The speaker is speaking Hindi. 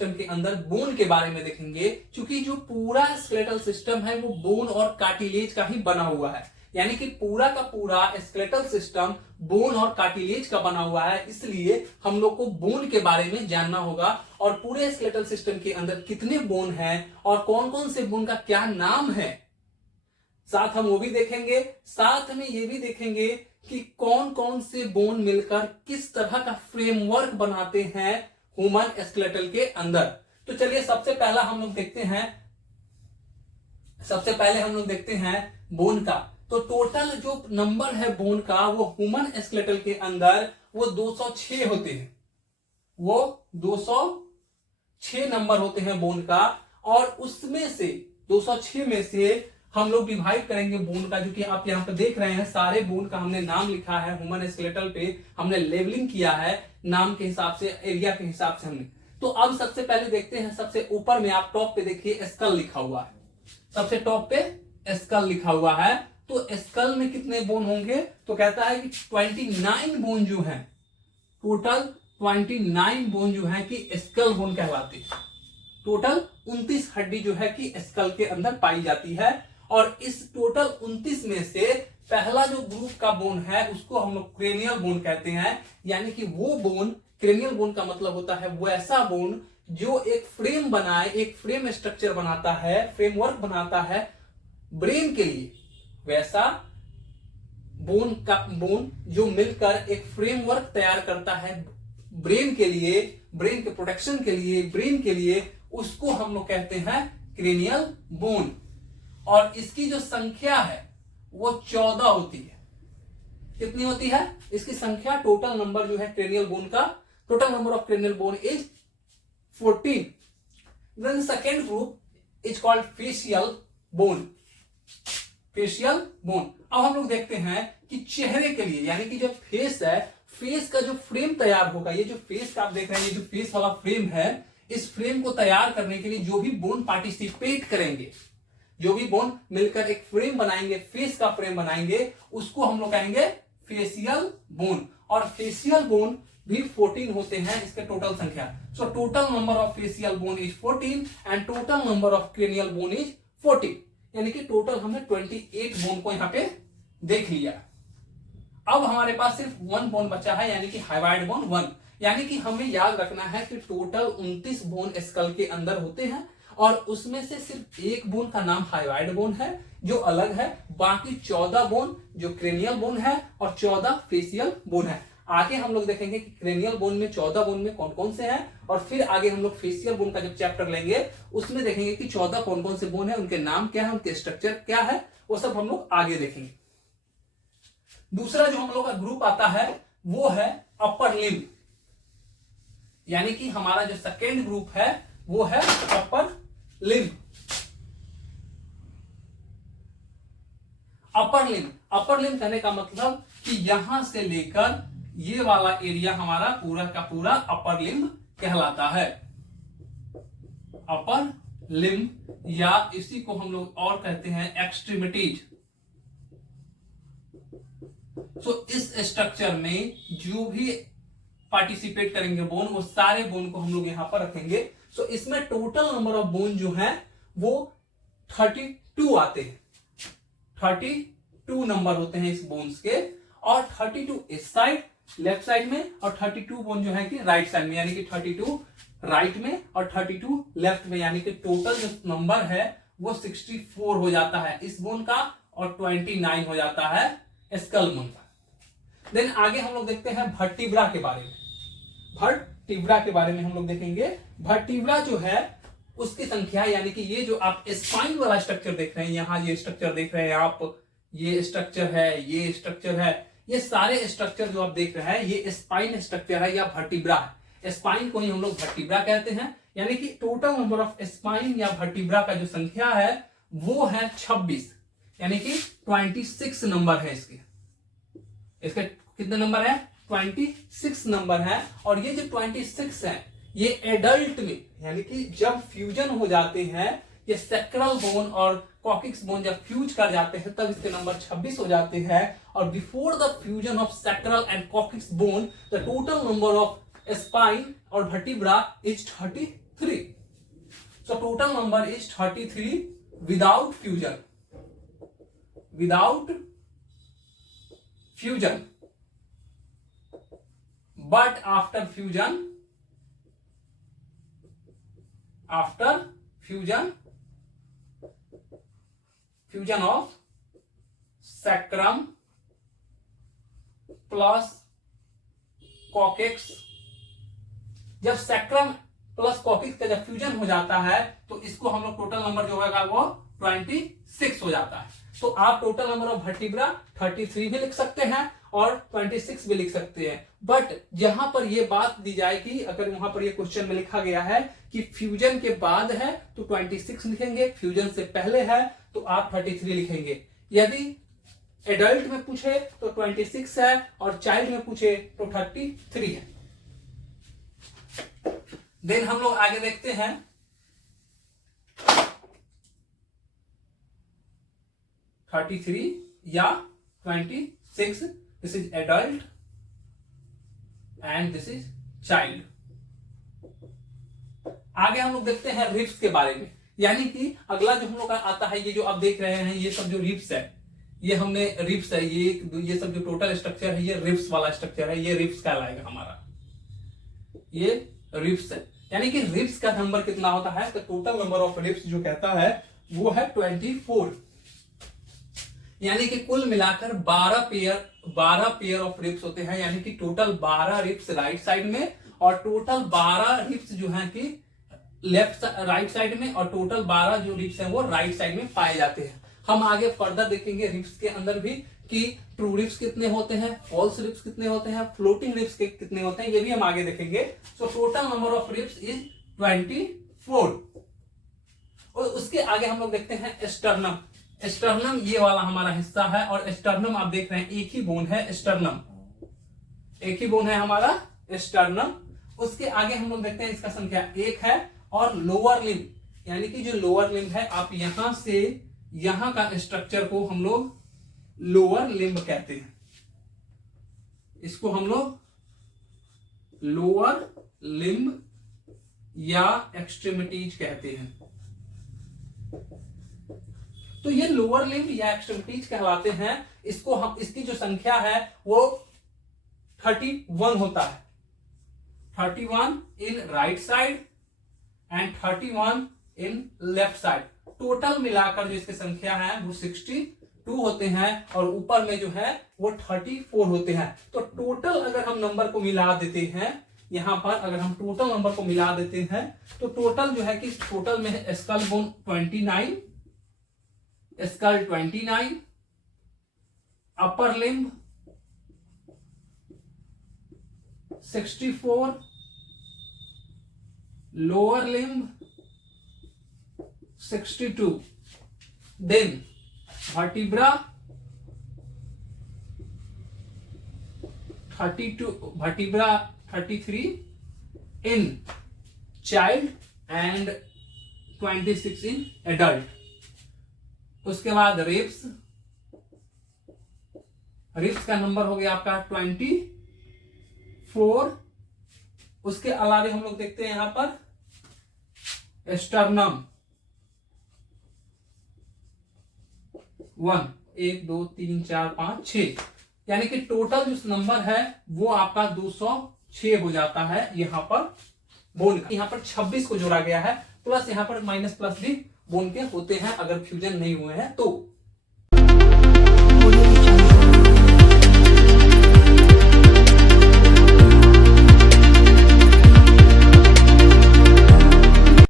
सिस्टम के अंदर बोन के बारे में देखेंगे, क्योंकि जो पूरा स्केलेटल सिस्टम है वो बोन और कार्टिलेज का ही बना हुआ है, यानी कि पूरा का पूरा स्केलेटल सिस्टम बोन और कार्टिलेज का बना हुआ है। इसलिए हम लोग को बोन के बारे में जानना होगा और पूरे स्केलेटल सिस्टम के अंदर कितने बोन हैं और कौन कौन से बोन का क्या नाम है, साथ हम वो भी देखेंगे। साथ में ये भी देखेंगे कि कौन कौन से बोन मिलकर किस तरह का फ्रेमवर्क बनाते हैं ह्यूमन स्केलेटल के अंदर। तो चलिए सबसे पहले हम लोग देखते हैं बोन का। तो टोटल जो नंबर है बोन का वो ह्यूमन स्केलेटल के अंदर वो 206 होते हैं, वो 206 नंबर होते हैं बोन का। और उसमें से 206 में से हम लोग डिवाइड करेंगे बोन का, जो कि आप यहाँ पे देख रहे हैं सारे बोन का हमने नाम लिखा है ह्यूमन स्केलेटल पे, हमने लेवलिंग किया है नाम के हिसाब से, एरिया के हिसाब से हमने। तो अब सबसे पहले देखते हैं, सबसे ऊपर में आप टॉप पे देखिए स्कल लिखा हुआ है, सबसे टॉप पे स्कल लिखा हुआ है। तो स्कल में कितने बोन होंगे, तो कहता है कि 29 बोन जो है, टोटल 29 बोन जो है कि स्कल बोन कहलाती है। टोटल 29 हड्डी जो है कि स्कल के अंदर पाई जाती है। और इस टोटल 29 में से पहला जो ग्रुप का बोन है उसको हम लोग क्रेनियल बोन कहते हैं, यानी कि वो बोन, क्रेनियल बोन का मतलब होता है वो ऐसा बोन जो एक फ्रेम बनाए, एक फ्रेम स्ट्रक्चर बनाता है, फ्रेमवर्क बनाता है ब्रेन के लिए। वैसा बोन जो मिलकर एक फ्रेमवर्क तैयार करता है ब्रेन के लिए, ब्रेन के प्रोटेक्शन के लिए, ब्रेन के लिए, उसको हम लोग कहते हैं क्रेनियल बोन। और इसकी जो संख्या है वो 14 होती है। कितनी होती है इसकी संख्या? टोटल नंबर जो है क्रेनियल बोन का, total number of cranial bone is 14। Then second group is called facial bone. Facial bone. अब हम लोग देखते हैं कि चेहरे के लिए, यानी कि जो फेस है, फेस का जो फ्रेम तैयार होगा, ये जो फेस का आप देख रहे हैं, ये जो फेस वाला फ्रेम है, इस फ्रेम को तैयार करने के लिए जो भी बोन पार्टिसिपेट करेंगे, जो भी बोन मिलकर एक फ्रेम बनाएंगे, फेस का फ्रेम बनाएंगे, उसको हम लोग कहेंगे फेशियल बोन। और फेशियल बोन भी 14 होते हैं, इसके टोटल संख्या। So total number of facial bone is 14 and total number of cranial bone is 40, यानी कि टोटल हमने 28 बोन को यहां पे देख लिया। अब हमारे पास सिर्फ 1 बोन बचा है, यानी कि हाइवाइड बोन 1, यानी कि हमें याद रखना है कि टोटल 29 बोन स्कल के अंदर होते हैं और उसमें से सिर्फ एक बोन का नाम हाइवाइड बोन है जो अलग है, बाकी 14 बोन जो क्रेनियल बोन है और 14 फेशियल बोन है। आगे हम लोग देखेंगे कि क्रेनियल बोन में 14 बोन में कौन कौन से हैं, और फिर आगे हम लोग फेशियल बोन का जब चैप्टर लेंगे उसमें देखेंगे कि 14 कौन कौन से बोन है, उनके नाम क्या है, उनके स्ट्रक्चर क्या है, वो सब हम लोग आगे देखेंगे। दूसरा जो हम लोग का ग्रुप आता है वो है अपर लिम्ब, यानी कि हमारा जो सेकेंड ग्रुप है वो है अपर लिम्ब। अपर लिम्ब कहने का मतलब कि यहां से लेकर ये वाला एरिया हमारा पूरा का पूरा अपर लिम्ब कहलाता है। अपर लिम्ब, या इसी को हम लोग और कहते हैं एक्सट्रीमिटीज। सो इस स्ट्रक्चर में जो भी पार्टिसिपेट करेंगे बोन, वो सारे बोन को हम लोग यहां पर रखेंगे। सो इसमें टोटल नंबर ऑफ बोन जो है वो 32 आते हैं। 32 नंबर होते हैं इस बोन्स के, और 32 इस साइड लेफ्ट साइड में, और 32 बोन जो है कि राइट साइड में, यानी कि 32 राइट में और 32 लेफ्ट में, यानी कि टोटल जो नंबर है वो 64 हो जाता है इस बोन का, और 29 हो जाता है स्कल बोन का। देन आगे हम लोग देखते हैं वर्टिब्रा के बारे में। वर्टिब्रा के बारे में हम लोग देखेंगे। वर्टिब्रा जो है उसकी संख्या, यानी कि ये जो आप स्पाइन वाला स्ट्रक्चर देख रहे हैं, यहां ये स्ट्रक्चर देख रहे हैं आप, ये स्ट्रक्चर है, ये स्ट्रक्चर है, ये सारे स्ट्रक्चर जो आप देख रहे हैं ये स्पाइन स्ट्रक्चर है या वर्टिब्रा है। स्पाइन को ही हम लोग वर्टिब्रा कहते हैं, यानी कि टोटल नंबर ऑफ स्पाइन या वर्टिब्रा का जो संख्या है वो है 26, यानी कि 26 नंबर है इसके कितने नंबर है? 26 नंबर है। और ये जो 26 है ये एडल्ट में, यानी कि जब फ्यूजन हो जाते हैं, ये सैक्रल बोन और कॉकिक्स बोन जब फ्यूज कर जाते हैं तब इसके नंबर 26 हो जाते हैं। और before the fusion of sacral and coccyx bone the total number of spine और vertebra is 33। 3. So total number is 33 without fusion. Without fusion. But after fusion of sacrum plus coccyx, जब सैक्रम प्लस कॉकेक्स का जब फ्यूजन हो जाता है तो इसको हम लोग टोटल नंबर जो होगा वो 26 हो जाता है. तो आप टोटल नंबर ऑफ वर्टिब्रा 33 भी लिख सकते हैं और 26 भी लिख सकते हैं. बट जहां पर ये बात दी जाएगी, अगर वहां पर ये क्वेश्चन में लिखा गया है कि फ्यूजन के बाद है तो 26 लिखेंगे, फ्यूजन से पहले है तो आप 33 लिखेंगे. यदि एडल्ट में पूछे तो 26 है और चाइल्ड में पूछे तो 33 है. देन हम लोग आगे देखते हैं थर्टी थ्री या 26. This is adult and this is child. आगे हम लोग देखते हैं रिब्स के बारे में. यानी कि अगला जो हम लोग का आता है, ये जो आप देख रहे हैं ये सब जो रिब्स है, ये हमने रिब्स है, ये सब जो टोटल स्ट्रक्चर है ये रिब्स वाला स्ट्रक्चर है, ये रिब्स कहलाएगा हमारा, ये रिब्स है. यानी कि रिब्स का नंबर कितना होता है, तो टोटल नंबर ऑफ रिब्स जो कहता है वो है 24. यानी कि कुल मिलाकर 12 पेयर ऑफ रिब्स होते हैं. यानी कि टोटल 12 रिब्स राइट साइड में और टोटल 12 रिब्स जो है कि लेफ्ट राइट साइड में, और टोटल 12 जो रिब्स हैं वो राइट साइड में पाए जाते हैं. हम आगे फर्दर देखेंगे रिब्स के अंदर भी कि ट्रू रिब्स कितने होते हैं, फॉल्स रिब्स कितने होते हैं, फ्लोटिंग रिब्स कितने होते हैं, ये भी हम आगे देखेंगे. So total number of ribs is 24. और उसके आगे हम लोग देखते हैं स्टर्नम. स्टर्नम ये वाला हमारा हिस्सा है और स्टर्नम आप देख रहे हैं एक ही बोन है, स्टर्नम एक ही बोन है हमारा स्टर्नम. उसके आगे हम लोग देखते हैं इसका संख्या 1 है. और लोअर लिम्ब, यानी कि जो लोअर लिम्ब है, आप यहां से यहां का स्ट्रक्चर को हम लोग लोअर लिम्ब कहते हैं. इसको हम लोग लोअर लिम्ब या एक्सट्रीमिटीज कहते हैं. तो ये लोअर लिम्ब या एक्सट्रीमिटीज कहलाते हैं. इसको हम, इसकी जो संख्या है वो 31 होता है. 31 in right side and 31 in left side. Total मिलाकर जो इसकी संख्या है वो 62 होते हैं और ऊपर में जो है वो 34 होते हैं. तो टोटल अगर हम नंबर को मिला देते हैं, यहां पर अगर हम टोटल नंबर को मिला देते हैं तो टोटल जो है कि टोटल में है skull bone 29, skull 29, upper limb 64, lower limb 62, then vertebra 32, vertebra 33 in child and 26 in adult. उसके बाद रिब्स का नंबर हो गया आपका 24. उसके अलावा हम लोग देखते हैं यहां पर स्टर्नम 1, 1 2 3 4 5 6, यानी कि टोटल जो नंबर है वो आपका 206 हो जाता है. यहां पर बोन का, यहां पर 26 को जोड़ा गया है, प्लस यहां पर माइनस प्लस भी बोन के होते हैं अगर फ्यूजन नहीं हुए हैं तो.